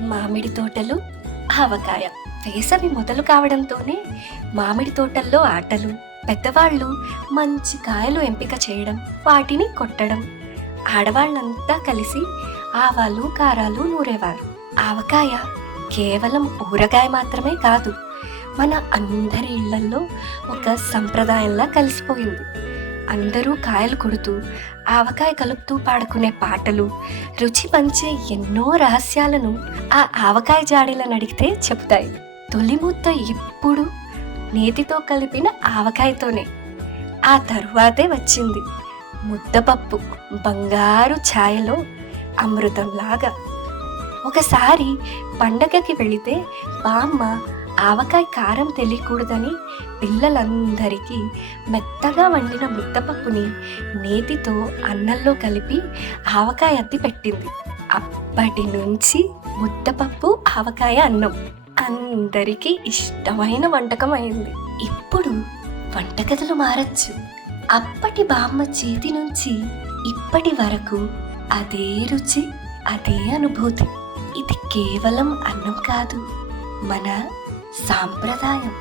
మామిడి తోటలు, ఆవకాయ. వేసవి మొదలు కావడంతోనే మామిడి తోటల్లో ఆటలు, పెద్దవాళ్ళు మంచి కాయలు ఎంపిక చేయడం, వాటిని కొట్టడం, ఆడవాళ్ళంతా కలిసి ఆవాలు కారాలు నూరేవారు. ఆవకాయ కేవలం ఊరగాయ మాత్రమే కాదు, మన అందరి ఇళ్లల్లో ఒక సంప్రదాయంలా కలిసిపోయింది. అందరూ కాయలు కొడుతూ ఆవకాయ కలుపుతూ పాడుకునే పాటలు, రుచి పంచే ఎన్నో రహస్యాలను ఆ ఆవకాయ జాడీలను అడిగితే చెబుతాయి. తొలి ముద్ద ఎప్పుడు నేతితో కలిపిన ఆవకాయతోనే. ఆ తరువాతే వచ్చింది ముద్దపప్పు, బంగారు ఛాయలో అమృతంలాగా. ఒకసారి పండగకి వెళితే బామ్మ ఆవకాయ కారం తెలియకూడదని పిల్లలందరికీ మెత్తగా వండిన ముద్దపప్పుని నేతితో అన్నంలో కలిపి ఆవకాయ అద్ది పెట్టింది. అప్పటి నుంచి ముద్దపప్పు ఆవకాయ అన్నం అందరికీ ఇష్టమైన వంటకం అయింది. ఇప్పుడు వంటగదులు మారచ్చు. అప్పటి బామ్మ చేతి నుంచి ఇప్పటి వరకు అదే రుచి, అదే అనుభూతి. ఇది కేవలం అన్నం కాదు, మన సాంప్రదాయం.